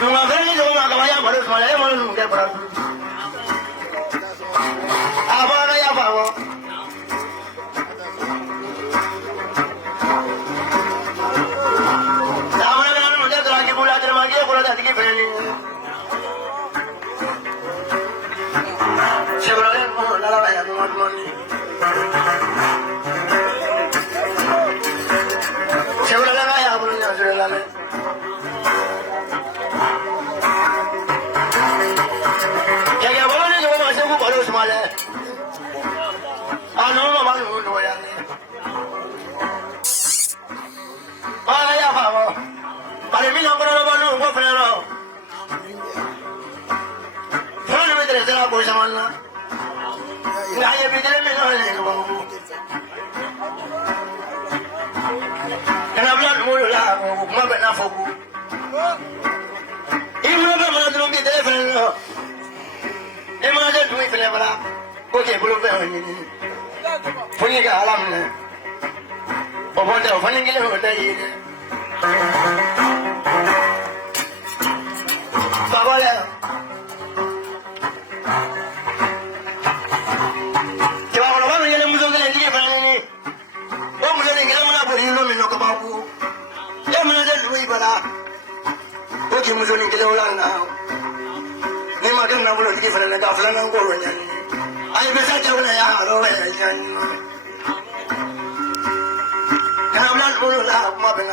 Nunca feliz de una caballa por los malemos nunca para. Ahora ya pago. Ahora no te traje por la tramaquilla por la tique feliz. Seguro la vaya no money. Seguro la vaya por la seguro la. Okay, pull up there. Funny guy, I'm there. Oh, what the funny guy over there? Baba, you are one of the Muslim family. Oh, Muslim, you know me, no Kababu. Yaman, we got up. Okay, Muslim, get all now. They might not give a gaffer and go. I was at your and I'm not going to laugh, Mabel.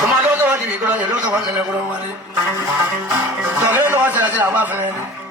Come on, what you go and look at one and a grown one. So I don't know what I said about it.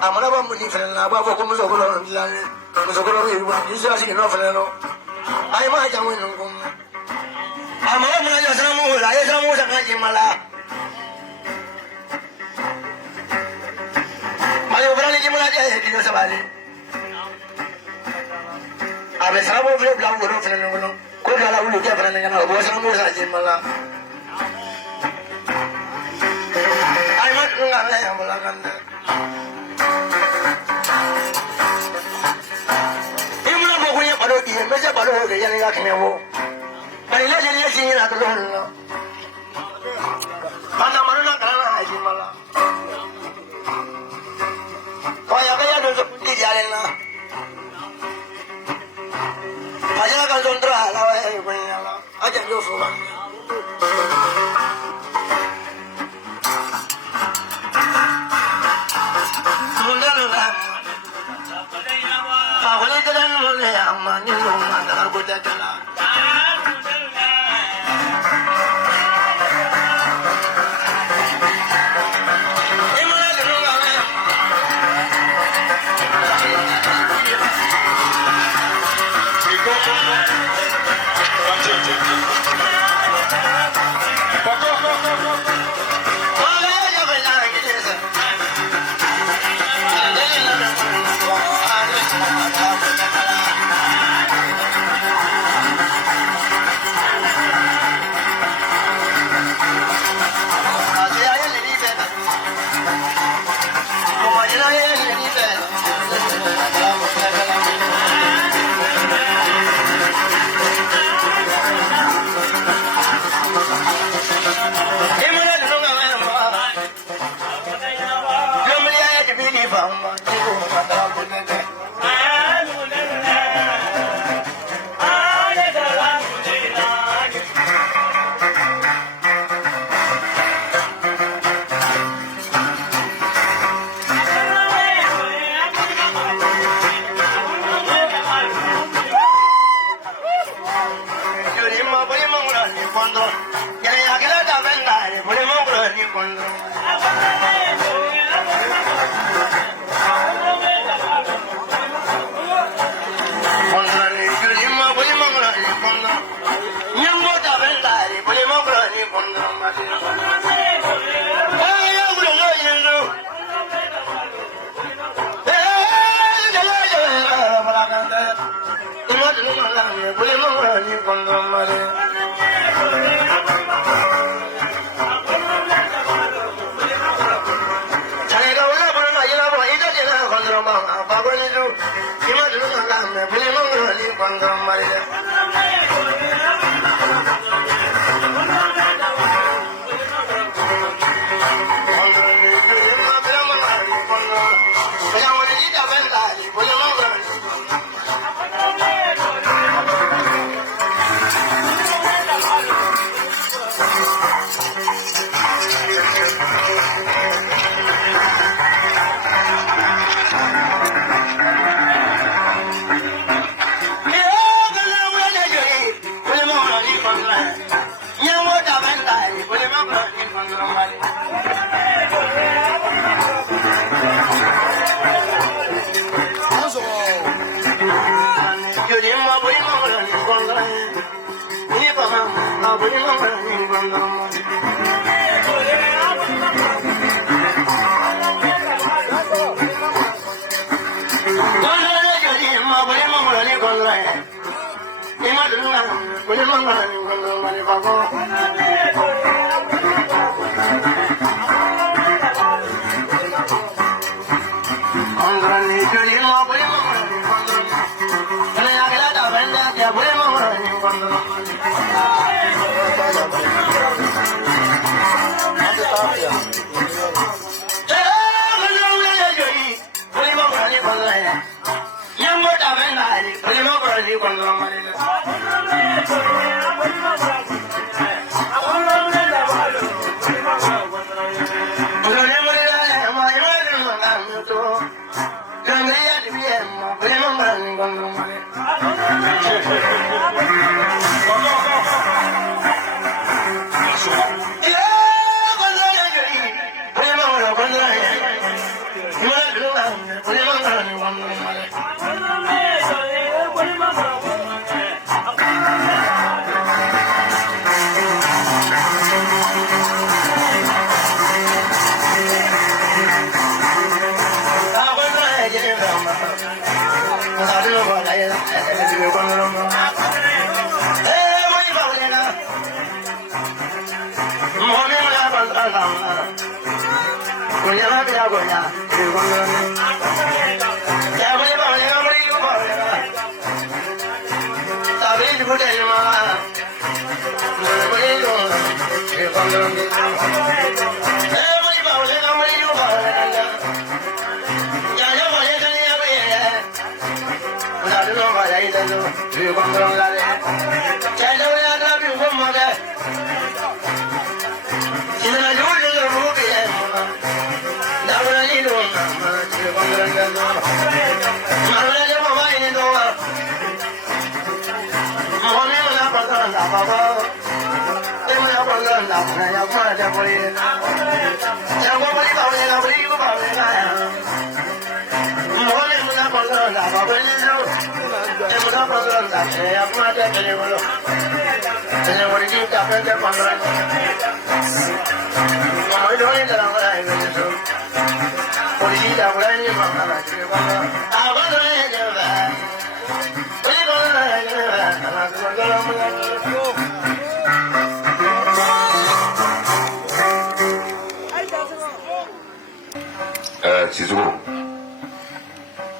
Amalaba muni fena ba ko musokolo ndilane musokolo riwa isasi no fena ai ma jamu ngum amala muna ya samu la ya samu sanga jimala mayo brali jimala je ki no sabali abe sabu vle bla ngoro fena ngono ko kala ulu ke fena ngana bo samu sa jimala ai ma ngala ya mala kanda meja balo de yani ga knewo bari la jeni yesi na to no bana maruna kana haji mala ko ya ga ya do ti jale na aja ga sondra la wa e ko ya la aja yo so ba Amani no manda go dakala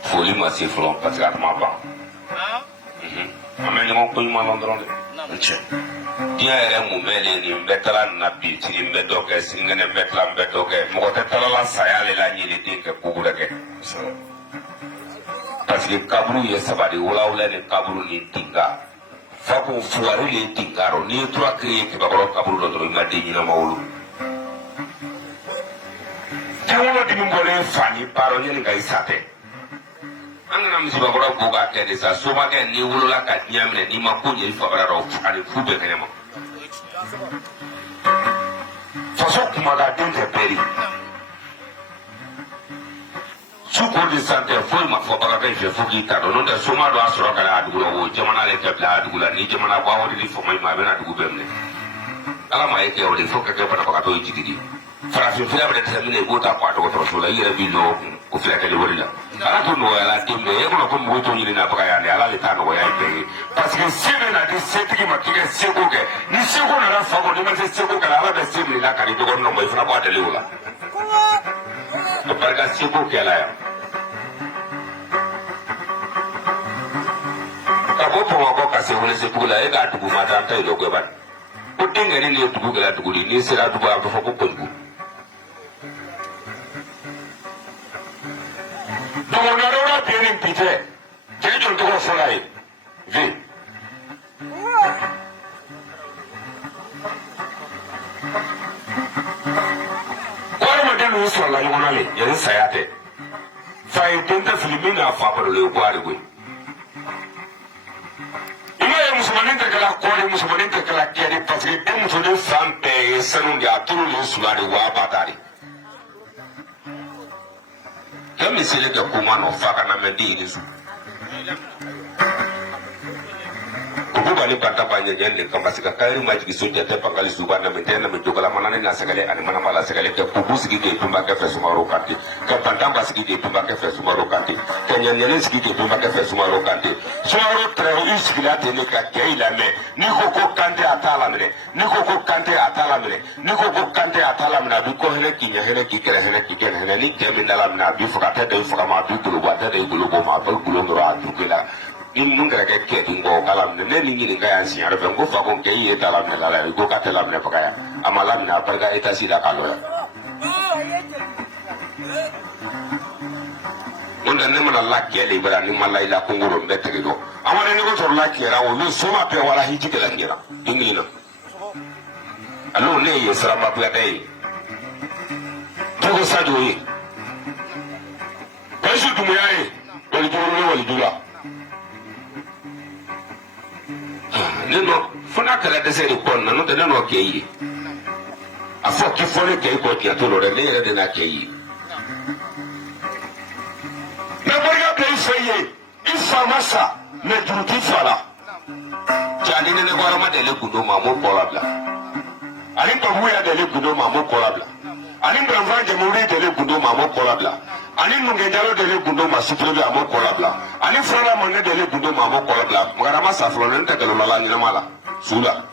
Foli ma se fɔlɔ parce que a tuma ban an bɛ ɲɔgɔn ko ɲuman dɔn dɔrɔn de diɲɛ yɛrɛ mun bɛ le nin bɛɛ taara na bi sini n bɛ dɔ kɛ sinikɛnɛ n bɛ tila n bɛ dɔ kɛ mɔgɔ tɛ talala saya le la ɲeleden kɛ ko wɛrɛ kɛ parce que kaburu ye saba de wolawula ni kaburu ni dinga fa ko fuwari le ye dinga rɔ n'i ye tura kiri ye kibakɔrɔ kaburu dɔ dɔrɔn i ma den ɲɛnama wolo diɲɛ dimi bɔlen fa ni baarɔ ɲɛni ka i sa tɛ an kana misibakɔrɔ ko k'a kɛ de sa somakɛ n'i wolola ka diɲɛ minɛ n'i ma ko ɲɛ i fabara rɔ ani fu bɛɛ kɛnɛ ma faso kumagaden tɛ bɛɛ su ko de san tɛ foyi ma fɔ bagatɔ in fɛ fo k'i ta dɔn n'o tɛ soma dɔ a sɔrɔ ka a dugu la o jamana le tɛ bila a dugu la ni jamana bɔ aw de fama in ma a bɛna dugu bɛɛ minɛ ala ma ye kɛ o de fo ka kɛ banabagatɔ ye jigi di farafin fila bɛ dɛsɛ min na i b'o ta k'a dɔgɔtɔrɔso la i yɛrɛ b'i nɔ o filɛ kɛ wari la ala to nɔgɔya den bɛɛ e kɔnɔ ko mɔgɔw t'o ɲini na baga yan de ala de t'a nɔgɔya in bɛɛ ye parce que se bɛ na di setigi ma k'i ka seko kɛ ni seko nana fa kɔ n'i ma se seko kɛ ala bɛ se minɛ la ka di dɔgɔnin ma i fana bɔ a deli o la o barika seko kɛla yan ka bɔ bamakɔ ka se welesebugu la e k'a dugu ma taa an ta yi dɔ gɛba ko den kɛni nin ye dugu kɛla dugu de n'i sera dugu a bɛ fɔ ko kojugu dɔgɔnɔdɔwɔrɔ bɛ nin bi tɛ cɛ jɔn tɔgɔ fɔla ye vi ko adamaden ninnu sɔrɔla ɲɔgɔn na le yanni saya tɛ fa ye den tɛ fili min n'a fa balolen ye ko ari koyi i m'a ye musomanin tɛ kɛla kɔɔri musomanin tɛ kɛla kɛri parce que den musonin fan bɛɛ ye sanu de a turu nin sula de wa a ba ta de kɛ misiri kɛ ko ma nɔ fa ka na mɛ den yiri su ko bali banta ba ɲɛɲɛ de kan parce que kayiri ma jigi so tɛ pangali su ba na mɛ tɛ na mɛ jogala mana ne na sɛgɛlɛ ani mana mala sɛgɛlɛ kɛ kubu sigi de tunba kɛ fɛ sumaworo kante ka bantan ba sigi de tunba kɛ fɛ sumaworo kante ka ɲɛɲɛlen sigi de tunba kɛ fɛ sumaworo kante sumaworo tɛrɛ i sigila ten ne ka kɛ i lamɛn n'i ko ko kante a t'a laminɛ n'i ko ko kante a t'a laminɛ n'i ko ko kante a t'a laminɛ a b'i kɔ hinɛ k'i ɲɛ hinɛ k'i kɛrɛ hinɛ k'i kɛrɛ hinɛ ni cɛ min da laminɛ a b'i faga a tɛ da i faga ma a b'i golo bɔ a tɛ da i golo bɔ ma a b'i golo dɔrɔn a dugu la ni mun kɛra kɛ kɛ tun kɔ k'a laminɛ ne ni ɲininka y'an si yɛrɛ fɛ n ko fa ko kɛ i ye ta laminɛ la i ko k'a tɛ laminɛ faga yan a ma laminɛ a barika etasi la k'a lɔya o la ne mana la kɛ de bara ni ma la i la kongoro n bɛ tɛgɛ dɔn a ma ne ɲɔgɔn sɔrɔ la kɛra o ni soma bɛɛ wala hiji kɛla kɛra dingin na alors ne ye saraba kuyata ye togo sadio ye bayisu dumuya ye walijugulu ne walijula ne nɔ fo n'a kɛra dɛsɛ de kɔnɔna n'o tɛ ne nɔ kɛ i ye a fɔ k'i fɔ ne kɛ i kɔ tiɲɛ t'o la dɛ ne yɛrɛ de n'a kɛ i ye mɛ barika bɛ i fɛ i ye i fa ma sa mɛ juru t'i fa la jaa ni ne ko adama deli gundo ma a m'o kɔ labila ani babu ya deli gundo ma a m'o kɔ labila ani banfan jamhuri deli gundo ma a m'o kɔ labila ani nunge jalo dele gundo ma supreme amo kolabla ani frana manne dele gundo ma amo kolabla magarama safro ne ta galo la nyina mala sula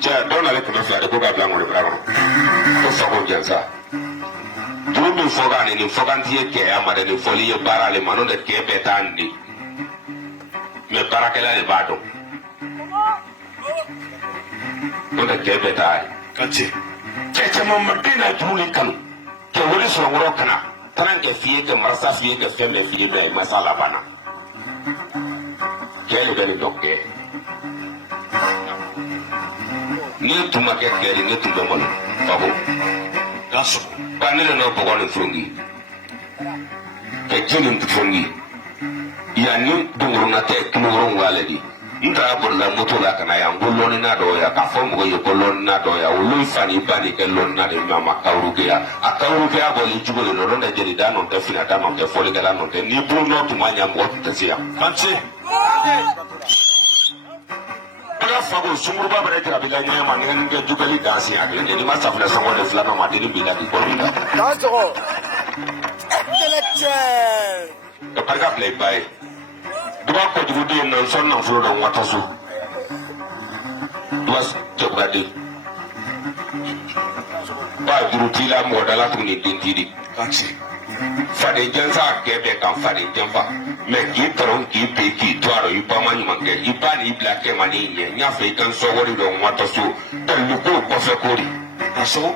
ja dona le kuma fare ko ga bla ngore bla ko fa ko jansa dum mi foga ni foga ntie ke amare ni foli ye bara le mano de ke betandi me barakela le bado ko de ke betai kati ke mo madina tuli kanu ke woni so ngoro kana tan ke fiye ke marasa fiye ke femme fiye de masala bana ke le bele dokke ni tuma ke kere ni tuma mo babo gaso banele no bogo ni fungi ke jinin fungi yani dunguruna te kinurun waledi nta bolla moto la kana ya ngollo ni na do ya ka fo mo ye kollo na do ya ulu fani bani ke lon na de mama kawruke ya akawruke ya boli jugole no ronda jeri da no te fina da no te foli kala no te ni bu no tuma nya mo te sia kanti ala fago sumuru ba bare tira bila nya ma ni nge jugali dansi ya ni ma safla sango de flama ma de ni bila di ko ni da so intellectual to parga play by duba ko jugudi non son non furo don wata su duba jogade ba juruti la mo dala tu ni dintidi kachi fade jansa kebe kan fade jamba me ki toron ki pe ki toaro ipama ni manke ipani blake mani nye nya fe kan so wori don wata su dan luko ko fe kori aso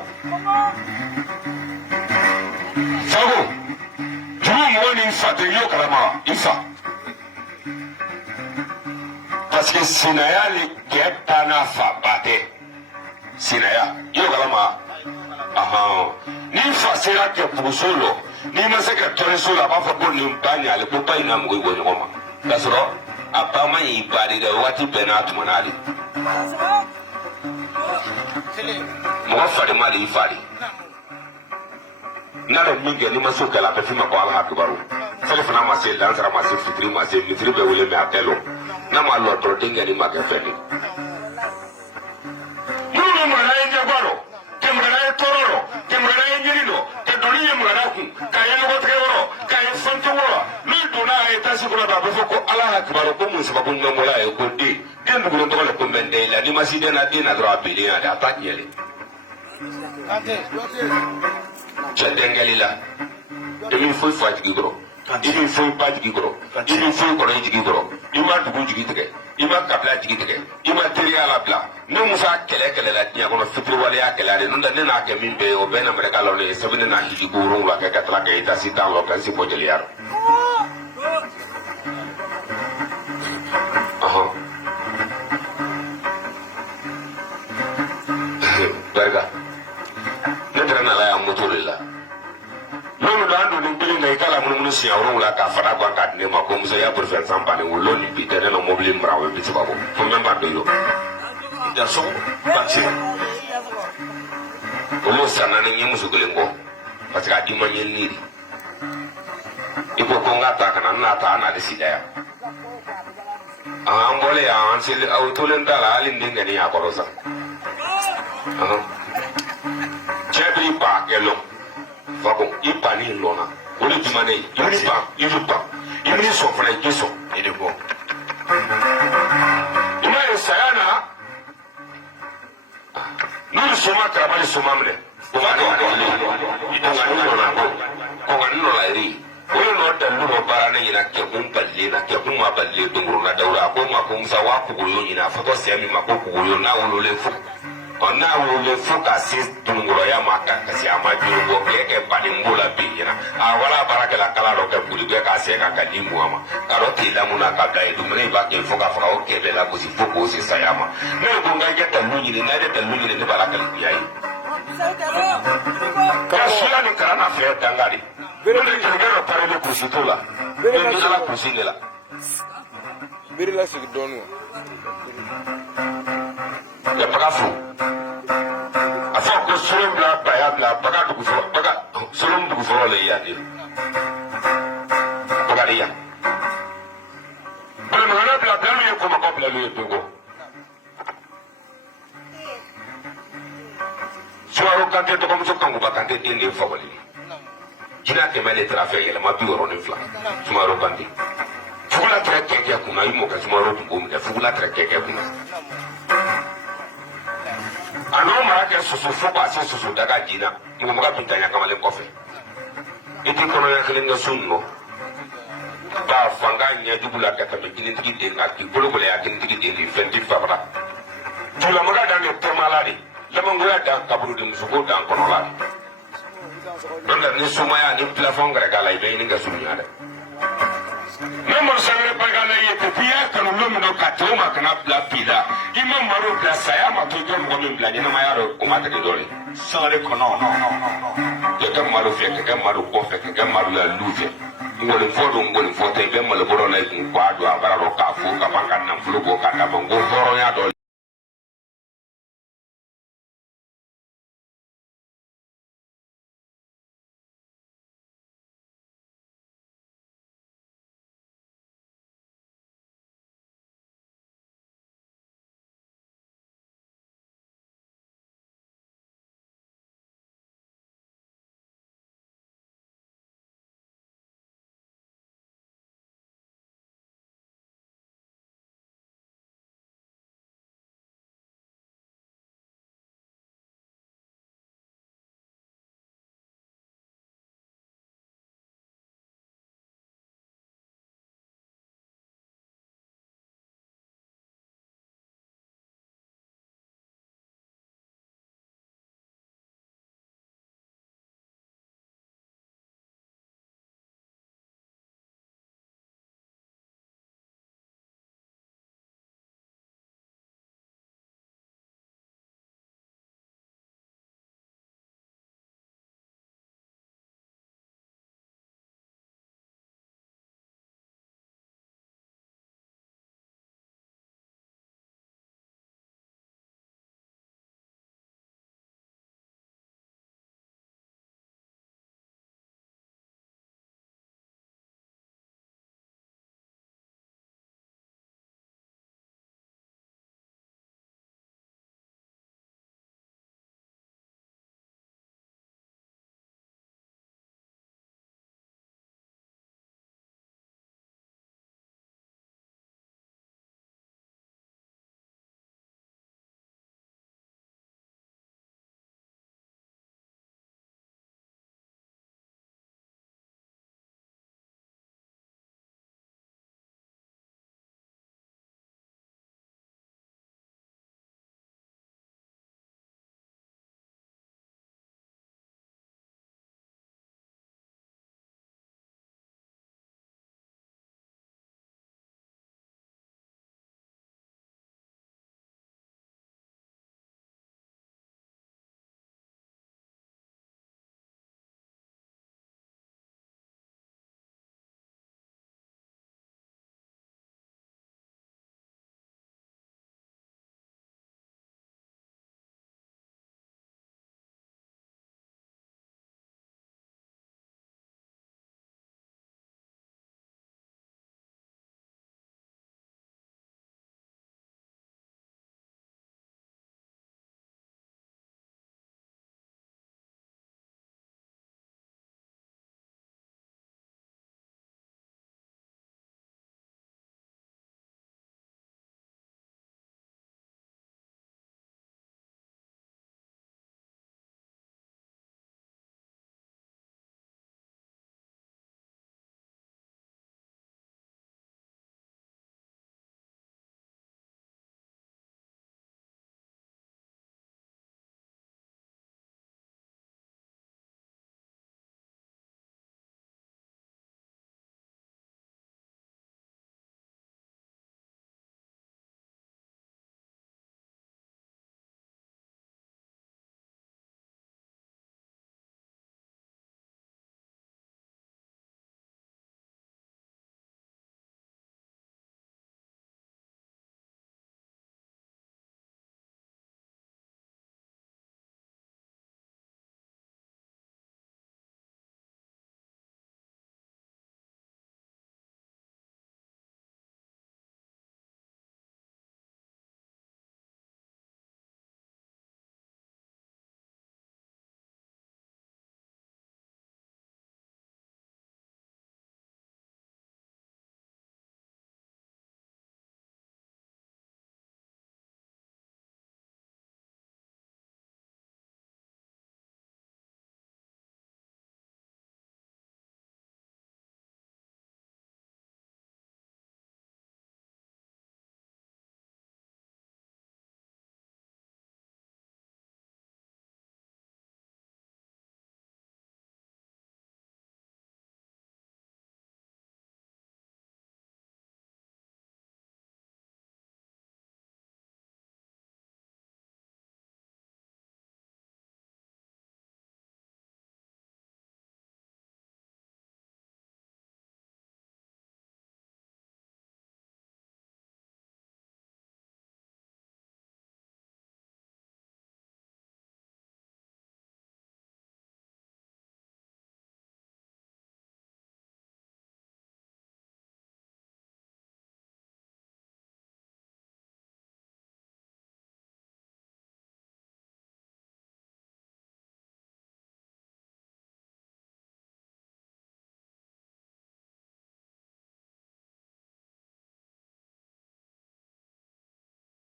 fago juru woni fade yo kalama ifa parce que sinaya le kɛta n'a fa ba tɛ sinaya yo kalama ni fa sera kɛ puguso lɔ n'i ma se ka tɔni so la a b'a fɔ ko nin ba ɲale ko ba in na mɔgɔ bɔ ɲɔgɔn ma k'a sɔrɔ a ba ma y'i ba de dɛ waati bɛɛ n'a tuma n'ale mɔgɔ fari ma de y'i fari n'a bɛ min kɛ n'i ma so kɛlɛ a bɛ f'i ma ko ala akibaru fɛn fana ma se lansara ma se fitiri ma se fitiri bɛ wele mɛ a tɛ lɔ n'a ma lɔ dɔrɔn denkɛ ni ma kɛ fɛn ye minnu bɛ mɔgɔla ye ɲɛbɔ rɔ kɛ mɔgɔla ye tɔɔrɔ rɔ kɛ mɔgɔla ye ɲini rɔ kɛ dɔnni ye mɔgɔla kun k'a ye nɔgɔtigɛ wɔrɔ k'a ye fɛn cogo rɔ n'u donna a ye tasi kɔnɔ a bɛ fɔ ko ala akibaru ko mun sababu ɲɔgɔnla ye ko den dugu tɔgɔ le ko n bɛ n den la n'i ma si den na den na dɔrɔn a belen ya de a t'a tiɲɛ de cɛ denkɛli la i b'i foyi fa jigi kɔrɔ i b'i foyi ba jigi kɔrɔ i b'i foyi kɔrɔ i jigi kɔrɔ i ma dugu jigi tigɛ i ma kabila jigi tigɛ i ma teriya labila ne musa kɛlɛ la diɲɛ kɔnɔ fitiriwaleya kɛlɛ de n'o tɛ ne n'a kɛ min bɛ yen o bɛɛ na mɛrɛka la ne ye sabu ne n'a hiji ko wolonwula kɛ ka tila kɛ i ta si tan lɔ ka n si bɔ jeliya rɔ barika ne tɛrɛ nala yan moto de la n'olu don an don nin kelen na i k'a la munumunu siɲɛ wolonwula k'a fara gan k'a di ne ma ko muso y'a bolifɛn san bannen wolo ni bi tɛ ne na mobili mara o ye bi saba bɔ fo mɛ b'a dɔn i da sɔgɔ ba tiɲɛ olu san naani n ye muso kelen kɔ parce que a di ma n ye niiri i ko n k'a ta kana n n'a ta an n'ale sida yan an bɔlen yan an seli aw tolen t'a la hali n den kɛni y'a kɔrɔ sa cɛ b'i ba kɛ lɔn fako i ba ni lɔnna o de juma ne ye i b'i ban i b'i ban i b'i sɔn fana i tɛ sɔn i de bɔ i m'a ye saya na n'olu sɔnma karama ni sɔnma minɛ o b'a kɛ kɔngani nɔna ko kɔngani nɔla yɛrɛ o ye nɔ dalilu dɔ baara ne ɲɛna kɛkun balilen na kɛkun ma balilen dongorona dawura a ko n ma ko musa waa kuguyo ɲini a fɔtɔ sɛ min ma ko kuguyo n'a wololen fo n'a wololen fo ka se dongoroya ma ka kasi a ma juru bɔ kɛ baden b'o la bi ɲɛna a wala baarakɛla kala dɔ kɛ boli bɛɛ k'a sɛ ka di mu a ma ka dɔ t'i lamu na ka bila ye dumuni b'a kɛ fo k'a faga o kɛ bɛɛ lagosi fo k'o se saya ma ne ko n ka kɛ dalilu ɲini n'a ye dalilu ɲini ne b'a la kalifiya ye kɛra suya ni kalan na fɛ danga de ne de jelikɛ dɔ parele kurusi t'o la ne ni ala kurusi de la bere la sigi dɔɔnin wa ya baga fo a fɔ ko solon bila baya bila baga dugu fɔlɔ baga solon dugu fɔlɔ le yan de baga de yan balimagana bila bila min ye kɔmakɔ bila min ye donko Sumaworo Kante tɔgɔmuso Kankuba Kante den de ye Fakoli jina kɛmɛ de tara fɛ yɛlɛma 62 Sumaworo Kante fugula tɛrɛ kɛkɛ kunna i mɔkɛ Sumaworo tun b'o minɛ fugula tɛrɛ kɛkɛ kunna a n'o mara kɛ soso fo k'a se soso daga jina mɔgɔmaga Bintaɲa Kamalen kɔfɛ i tɛ kɔnɔya kelen kɛ so nɔ ba fanga ɲɛjugu la ka tɛmɛ kinitigi den kan k'i bolo gɛlɛya kinitigi den de fɛn ti fabara tulamaga dan de tɛmala de lamangoya dan kaburu de musoko dan kɔnɔla de donc ni sumaya ni plafond gɛrɛ k'a la i bɛ ɲini ka surunya dɛ ne mɔrisangere barikala ye depuis y'a kanu lo min na ka to ma kana bila bi la i ma maro bila saya ma to jɔ mɔgɔ min bila ɲɛnamaya dɔ o ma tigɛ dɔ de sangare kɔnɔ kɛ kɛ maro fɛ kɛ kɛ maro kɔfɛ kɛ kɛ maro la lu fɛ ngolin fɔ don ngolin fɔ tɛ i bɛ malobɔrɔ la i kun k'a don a baara dɔ